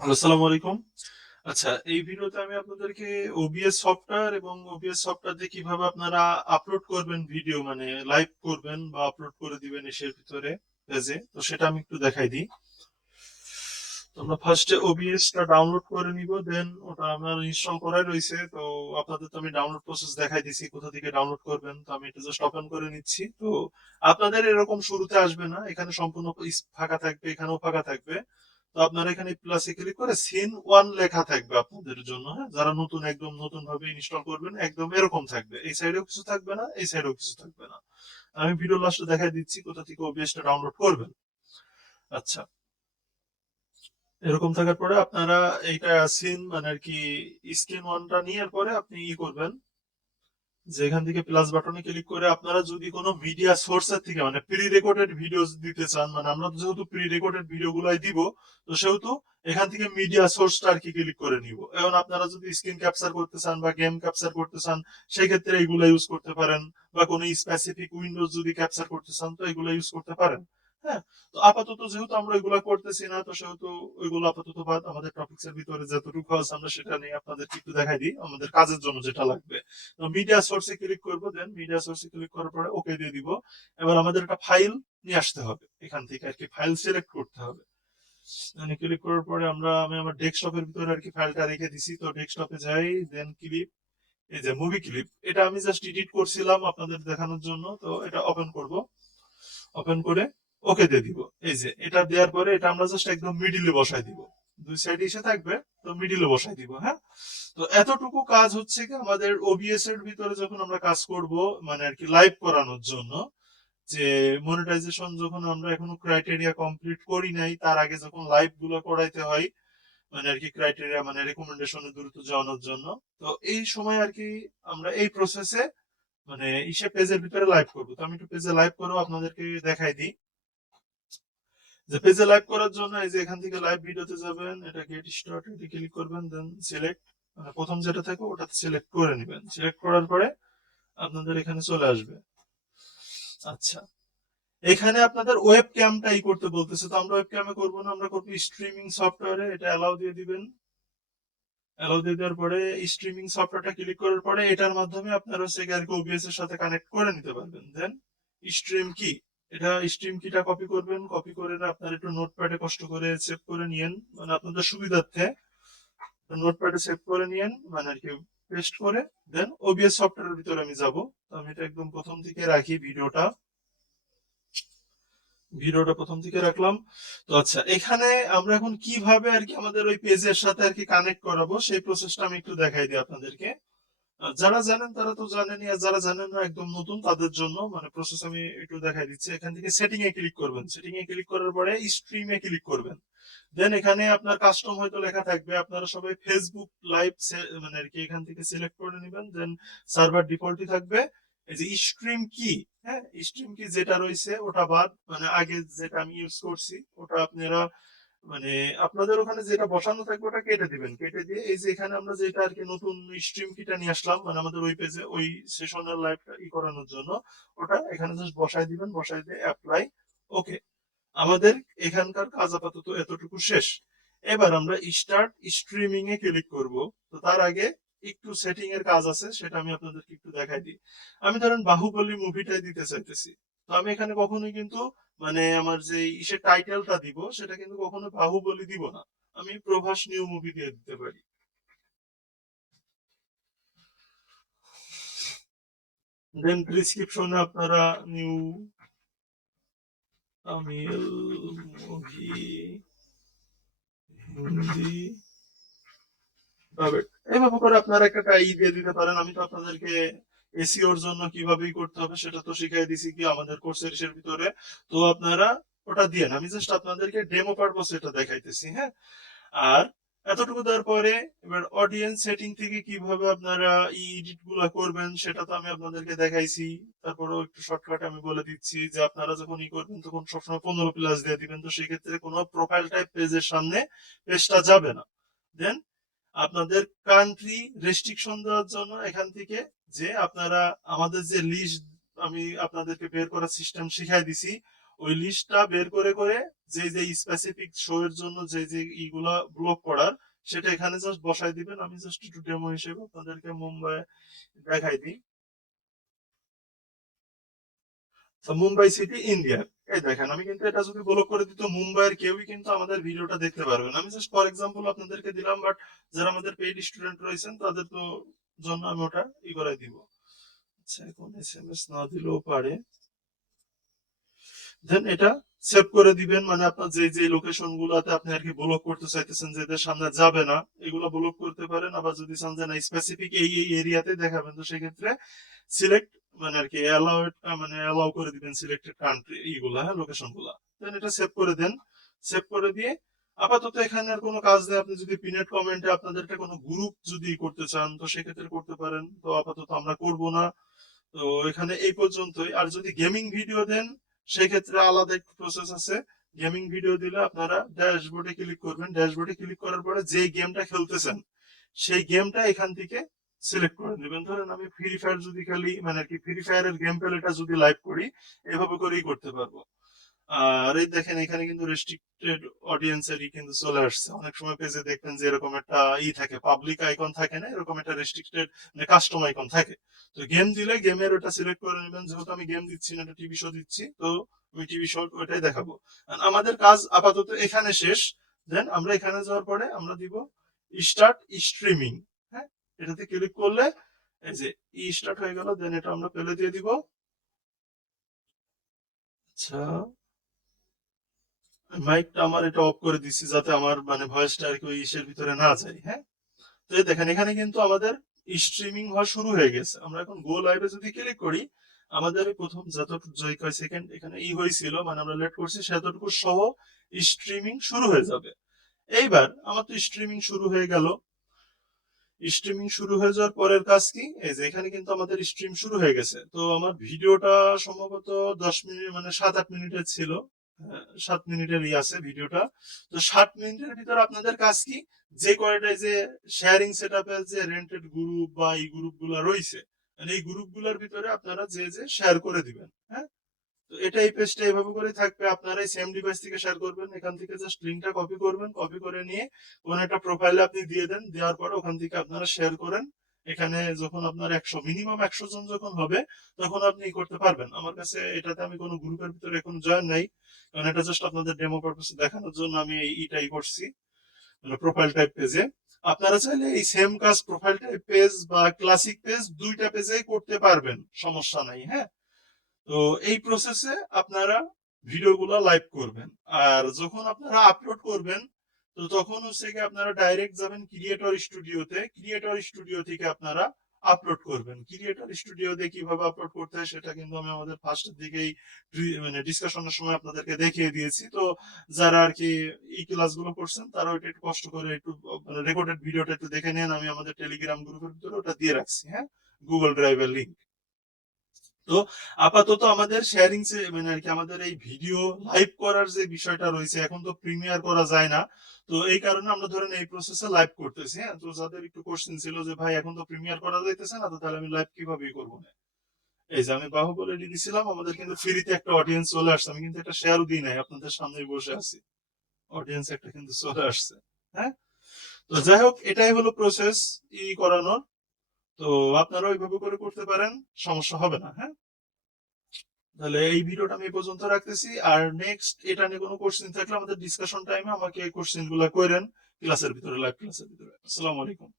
Hello, আসসালামু আলাইকুম। আচ্ছা, এই ভিডিওতে আমি আপনাদেরকে ওবিএস সফটওয়্যার এবং ওবিএস সফটওয়্যার দিয়ে কিভাবে আপনারা আপলোড করবেন ভিডিও, মানে লাইভ করবেন বা আপলোড করে দিবেন এসের ভিতরে পেজে, তো সেটা আমি একটু দেখাই দিই। তো আমরা ফার্স্টে ওবিএস টা ডাউনলোড করে নিব, দেন ওটা আমার ইনস্টল করাই রয়েছে। তো আপনাদের তো আমি ডাউনলোড প্রসেস দেখাই দিছি কোথা থেকে ডাউনলোড করবেন, তো আমি এটা জাস্ট ওপেন করে নিচ্ছি। তো আপনাদের এরকম শুরুতে আসবে না, এখানে সম্পূর্ণ ফাঁকা থাকবে, এখানেও ফাঁকা থাকবে। তো আপনারা এখানে প্লাসে ক্লিক করে সিন ওয়ান লেখা থাকবে আপনাদের জন্য, হ্যাঁ, যারা নতুন একদম নতুন ভাবে ইনস্টল করবেন একদম এরকম থাকবে, এই সাইডেও কিছু থাকবে না, এই সাইডেও কিছু থাকবে না। আমি ভিডিও লাস্টে দেখাই দিচ্ছি কোথা থেকে ওবিএস টা ডাউনলোড করবেন। আচ্ছা, এরকম থাকার পরে আপনারা এইটা সিন মানে আর কি স্ক্রিন ওয়ানটা নিয়ে পরে আপনি ই করবেন যে এখান থেকে প্লাস বাটনে ক্লিক করে আপনারা যদি কোনো মিডিয়া সোর্সের থেকে মানে প্রি রেকর্ডেড ভিডিও দিতে চান, মানে আমরা তো যেহেতু প্রি রেকর্ডেড ভিডিও গুলাই দিব, তো সেহেতু এখান থেকে মিডিয়া সোর্সটা আর কি ক্লিক করে নিব। এখন আপনারা যদি স্ক্রিন ক্যাপচার করতে চান বা গেম ক্যাপচার করতে চান, সেই ক্ষেত্রে এগুলা ইউজ করতে পারেন, বা কোনো স্পেসিফিক উইন্ডোজ যদি ক্যাপচার করতে চান তো এগুলা ইউজ করতে পারেন। হ্যাঁ, তো আপাতত যেহেতু আমরা এগুলা করতেছি না, তো সেহেতু ওইগুলো আপাতত বাদ। আমাদের টপিক্স এর ভিতরে যতটুকু আছে আমরা সেটা নিয়ে আপনাদেরকে একটু দেখাই দিই আমাদের কাজের জন্য যেটা লাগবে। তো মিডিয়া সোর্সে ক্লিক করবো, দেন মিডিয়া সোর্সে ক্লিক করার পরে ওকে দিয়ে দিব। এবার আমাদের একটা ফাইল নিয়ে আসতে হবে, এখান থেকে আর কি ফাইল সিলেক্ট করতে হবে। মানে ক্লিক করার পরে আমি আমার ডেস্কটপের ভিতরে আর কি ফাইলটা রেখে দিছি। তো ডেস্কটপে যাই, দেন ক্লিপ, এই যে মুভি ক্লিপ, এটা আমি জাস্ট এডিট করছিলাম আপনাদের দেখানোর জন্য। তো এটা ওপেন করব, ওপেন করে ওকে দিয়ে দিব। এই যে এটা দেওয়ার পরে এটা আমরা জাস্ট একদম মিডিলে বসাই দিব, দুই সাইডে এসে থাকবে, তো মিডিলে বসাই দিব। হ্যাঁ, তো এতটুকু কাজ হচ্ছে কি আমাদের ওবিএস এর ভিতরে যখন আমরা কাজ করব, মানে আর কি লাইভ করানোর জন্য, যে মনিটাইজেশন যখন আমরা এখনো ক্রাইটেরিয়া কমপ্লিট করি নাই তার আগে যখন লাইভ গুলো করাইতে হয়, মানে আর কি ক্রাইটেরিয়া মানে রেকমেন্ডেশনে দ্রুত যাওয়ানোর জন্য, তো এই সময় আর কি আমরা এই প্রসেসে মানে ইসে পেজের ভিতরে লাইভ করবো। তো আমি একটু পেজে লাইভ করেও আপনাদেরকে দেখাই দিই। যে পেজে লাইভ করার জন্য এই যে এখান থেকে লাইভ ভিডিওতে যাবেন, এটা গেট স্টার্ট, এটা ক্লিক করবেন, দেন সিলেক্ট, মানে প্রথম যেটা থাকে ওটাতে সিলেক্ট করে নেবেন। সিলেক্ট করার পরে আপনাদের এখানে চলে আসবে। আচ্ছা, এখানে আপনাদের ওয়েব ক্যামটাই করতে বলতেছে, তো আমরা ওয়েব ক্যামে করবো না, আমরা করবো স্ট্রিমিং সফটওয়্যারে। এটা অ্যালাউ দিয়ে দিবেন। অ্যালাউ দিয়ে দেওয়ার পরে স্ট্রিমিং সফটওয়্যারটা ক্লিক করার পরে এটার মাধ্যমে আপনারা হচ্ছে আর কি ওবিএস এর সাথে কানেক্ট করে নিতে পারবেন। দেন স্ট্রিম কি, এটা স্ট্রিম কিটা কপি করবেন, কপি করে আপনার একটু নোটপ্যাডে কষ্ট করে সেভ করে নিয়েন, মানে আপনাদের সুবিধার্থে নোটপ্যাডে সেভ করে নিয়েন, মানে আর কি পেস্ট করে। দেন ওবিএস সফটওয়্যারের ভিতরে আমি যাব। তো আমি এটা একদম প্রথম থেকে রাখি ভিডিওটা, ভিডিওটা প্রথম থেকে রাখলাম। তো আচ্ছা, এখানে আমরা এখন কিভাবে আর কি আমাদের ওই পেজের সাথে আর কি কানেক্ট করাবো সেই প্রসেসটা আমি একটু দেখাই দিই আপনাদেরকে। যারা জানেন তারা তো জানেনই, আর যারা জানেন না একদম নতুন তাদের জন্য মানে প্রসেস আমি একটু দেখাই দিচ্ছি। এখান থেকে সেটিং এ ক্লিক করবেন, সেটিং এ ক্লিক করার পরে স্ট্রিমে ক্লিক করবেন। দেন এখানে আপনার কাস্টম হয়তো লেখা থাকবে, আপনারা সবাই ফেসবুক লাইভ মানে আর কি এখান থেকে সিলেক্ট করে নেবেন। দেন সার্ভার ডিফল্টই থাকবে। এই যে স্ট্রিম কি, হ্যাঁ, স্ট্রিম কি যেটা রয়েছে ওটা বাদ, মানে আগে যেটা আমি ইউজ করছি ওটা আপনারা মানে আপনাদের ওখানে যেটা বসানো থাকবে ওটা কেটে দিবেন। কেটে দিয়ে এই যে এখানে আমরা যেটা আর কি নতুন স্ট্রিম কিটা নিয়ে আসলাম, মানে আমাদের ওই পেজে ওই সেশনের লাইভটা ই করানোর জন্য, ওটা এখানে জাস্ট বসাই দিবেন। বসাই দিয়ে অ্যাপ্লাই, ওকে। আমাদের এখানকার কাজ আপাতত এতটুকু শেষ। এবার আমরা স্টার্ট স্ট্রিমিং এ ক্লিক করব। তো তার আগে একটু সেটিং এর কাজ আছে, সেটা আমি আপনাদেরকে একটু দেখাই দিই। আমি ধরেন বাহুবলী মুভিটাই দিতে চাইতেছি। তো আমি এখানে কখনোই কিন্তু মানে আমার যে ইসের টাইটেলটা দিব সেটা কিন্তু কখনো বাহুবলী দিব না, আমি প্রভাস নিউ মুভি দিয়ে দিতে পারি। দেন প্রেসক্রিপশনে আপনারা নিউ তামিল মুভি হিন্দি পাবেন। এভাবে করে আপনারা একটা ই দিয়ে দিতে পারেন। আমি তো আপনাদেরকে এসিওর জন্য কিভাবে করতে হবে সেটা তো শিখাই দিছি কি আমাদের কোর্সের ইসের ভিতরে। তো আপনারা ওটা দিয়ে আমি জাস্ট আপনাদেরকে ডেমো পারপাস এটা দেখাইতেছি। হ্যাঁ, আর এতটুকু দেওয়ার পরে এবার অডিয়েন্স সেটিং থেকে কিভাবে আপনারা এডিট গুলা করবেন সেটা তো আমি আপনাদেরকে দেখাইছি। তারপরেও একটু শর্টকাট আমি বলে দিচ্ছি যে আপনারা যখন করবেন তখন সবসময় 15+ দিয়ে দিবেন, তো সেক্ষেত্রে কোনো প্রোফাইল টাইপ পেজের সামনে পেজটা যাবে না। দেন আপনাদের কান্ট্রি রেস্ট্রিকশন দেওয়ার জন্য এখান থেকে যে আপনারা আমাদের যে লিস্ট আমি আপনাদেরকে বের করার সিস্টেম শিখাই দিছি, ওই লিস্টটা বের করে করে যে যে স্পেসিফিক শো এর জন্য যে যে ইগুলা ব্লক করার সেটা এখানে জাস্ট বসাই দিবেন। আমি জাস্ট একটু ডেমো হিসেবে আপনাদেরকে মুম্বাই দেখাই দিই। তো মুম্বাই সিটি ইন্ডিয়া, এই দেখেন আমি কিন্তু এটা যদি ব্লক করে দিত মুম্বাইয়ের কেউই কিন্তু আমাদের ভিডিওটা দেখতে পারবে না। আমি জাস্ট ফর এক্সাম্পল আপনাদেরকে দিলাম, বাট যারা আমাদের পেইড স্টুডেন্ট রয়েছেন তাদের তো জন্য আমি ওটা করে দিব। আচ্ছা, এখন এসএমএস না দিলেও পারে। দেন এটা সেভ করে দিবেন, মানে আপনার যে যে লোকেশন গুলাতে আপনি আর কি ব্লক করতে চাইতেছেন, যে এদের সামনে যাবে না, এগুলো ব্লক করতে পারেন। আবার যদি চান যে না স্পেসিফিক এই এই এরিয়াতে দেখাবেন, তো সেক্ষেত্রে সিলেক্ট মানে আর কি অ্যালাউ, মানে অ্যালাউ করে দিবেন সিলেক্টেড কান্ট্রি এইগুলা, হ্যাঁ, লোকেশন গুলা। দেন এটা সেভ করে দেন। সেভ করে দিয়ে আপাতত এখানে আর কোনো কাজ নেই। আপনি যদি পিনেট কমেন্টে আপনাদেরকে কোনো গ্রুপ যদি করতে চান তো সেক্ষেত্রে করতে পারেন, তো আপাতত আমরা করব না। তো এখানে এই পর্যন্তই। আর যদি গেমিং ভিডিও দেন সেক্ষেত্রে আলাদা একটু প্রসেস আছে। গেমিং ভিডিও দিলে আপনারা ড্যাশবোর্ডে ক্লিক করবেন। ড্যাশবোর্ডে ক্লিক করার পরে যে গেমটা খেলতেছেন সেই গেমটা এখান থেকে সিলেক্ট করে নেবেন। ধরেন আমি ফ্রি ফায়ার যদি খেলি, মানে আর কি ফ্রি ফায়ারের গেম প্লেটা যদি লাইভ করি, এভাবে করেই করতে পারবো। আর এই দেখেন এখানে কিন্তু রেস্ট্রিক্টেড অডিয়েন্সেরই কিন্তু চলে আসছে। অনেক সময় পেজে দেখবেন যে এরকম একটা থাকে, পাবলিক আইকন থাকে না, এরকম একটা রেস্ট্রিক্টেড মানে কাস্টম আইকন থাকে। তো গেম দিলে গেমের ওটা সিলেক্ট করে নেবেন। যেহেতু আমি গেম দিচ্ছি না, একটা টিভি শো দিচ্ছি, তো আমি টিভি শো ওটাই দেখাবো। আর আমাদের কাজ আপাতত এখানে শেষ। দেন আমরা এখানে যাওয়ার পরে আমরা দিব স্টার্ট স্ট্রিমিং। হ্যাঁ, এটাতে ক্লিক করলে এই যে স্টার্ট হয়ে গেল। দেন এটা আমরা ফেলে দিয়ে দিব। আচ্ছা, মাইকটা আমার এটা অফ করে দিচ্ছি যাতে আমার মানে ভয়েসটা আর কি ওই ইসের ভিতরে না যায়। হ্যাঁ, তো এই দেখেন এখানে কিন্তু আমাদের স্ট্রিমিং হওয়া শুরু হয়ে গেছে। আমরা এখন গো লাইভে যদি ক্লিক করি, আমাদের এই প্রথম যতটুকু যে কয় সেকেন্ড এখানে হয়েছিল, মানে আমরা লেট করছি সেতটুকু সহ স্ট্রিমিং শুরু হয়ে যাবে। এইবার আমার তো স্ট্রিমিং শুরু হয়ে গেল। স্ট্রিমিং শুরু হয়ে যাওয়ার পরের কাজ কি, এই যে এখানে কিন্তু আমাদের স্ট্রিম শুরু হয়ে গেছে। তো আমার ভিডিওটা সম্ভবত 10 মিনিট মানে 7-8 মিনিটের ছিল। 7 মিনিটেরই আছে ভিডিওটা। তো 7 মিনিটের ভিতরে আপনাদের কাজ কি, যে কয়টাই যে শেয়ারিং সেট আপে যে রেন্টেড গ্রুপ বা এই গ্রুপ গুলা রয়েছে, মানে এই গ্রুপ গুলার ভিতরে আপনারা যে যে শেয়ার করে দিবেন। হ্যাঁ, তো এটা এই পেজটা এইভাবে করে থাকবে। আপনারা এই সেম ডিভাইস থেকে শেয়ার করবেন। এখান থেকে জাস্ট লিংকটা কপি করবেন, কপি করে নিয়ে কোন একটা প্রোফাইলে আপনি দিয়ে দেন। দেওয়ার পরে ওখান থেকে আপনারা শেয়ার করেন। এখানে যখন আপনার 100 মিনিমাম 100 জন যখন হবে তখন আপনি করতে পারবেন। আমার কাছে এটাতে আমি কোনো গ্রুপের ভিতরে এখন জয়েন নাই, কারণ এটা জাস্ট আপনাদের ডেমো পারপাসে দেখানোর জন্য আমি এইটাই করছি, মানে প্রোফাইল টাইপ পেজে। আপনারা চাইলে এই সেম কাজ প্রোফাইল টাইপ পেজ বা ক্লাসিক পেজ দুইটা পেজেই করতে পারবেন, সমস্যা নাই। হ্যাঁ, তো এই প্রসেসে আপনারা ভিডিওগুলো লাইভ করবেন। আর যখন আপনারা আপলোড করবেন, তো তখন হচ্ছে কি আপনারা ডাইরেক্ট যাবেন ক্রিয়েটর স্টুডিওতে। ক্রিয়েটর স্টুডিও থেকে আপনারা আপলোড করবেন। ক্রিয়েটর স্টুডিওতে কিভাবে আপলোড করতে হয় সেটা কিন্তু আমি আমাদের ফার্স্টের দিকেই মানে ডিসকাশনের সময় আপনাদেরকে দেখিয়ে দিয়েছি। তো যারা আর কি এই ক্লাসগুলো করছেন তারা ওইটা একটু কষ্ট করে একটু মানে রেকর্ডেড ভিডিওটা একটু দেখে নেন। আমি আমাদের টেলিগ্রাম গ্রুপের ভিতরে ওটা দিয়ে রাখছি। হ্যাঁ, গুগল ড্রাইভের লিঙ্ক। তো আপাতত আমাদের শেয়ারিং মানে আর কি আমাদের এই ভিডিও লাইভ করার যে বিষয়টা রয়েছে, এখন তো প্রিমিয়ার করা যায় না। তো এই কারণে আমরা ধরেন এই প্রসেসে লাইভ করতেছি। হ্যাঁ, তো যাদের একটু কোশ্চেন ছিল যে ভাই এখন তো প্রিমিয়ার করা যাইতেছে না, তো তাহলে আমি লাইভ কিভাবে করবো না, এই যে আমি বাহুবলে দিয়েছিলাম, আমাদের কিন্তু ফ্রিতে একটা অডিয়েন্স চলে আসছে। আমি কিন্তু একটা শেয়ারও দিই নাই, আপনাদের সামনেই বসে আছি, অডিয়েন্স একটা কিন্তু চলে আসছে। হ্যাঁ, তো যাই হোক এটাই হলো প্রসেস করানোর। তো আপনারা ওইভাবে করে করতে পারেন, সমস্যা হবে না। হ্যাঁ, তাহলে এই ভিডিওটা আমি এই পর্যন্ত রাখতেছি। আর নেক্সট এটা নিয়ে কোনো কোশ্চেন থাকলে আমাদের ডিসকাশন টাইমে আমাকে এই কোশ্চেন গুলা করেন ক্লাসের ভিতরে, লাইভ ক্লাসের ভিতরে। আসসালামু আলাইকুম।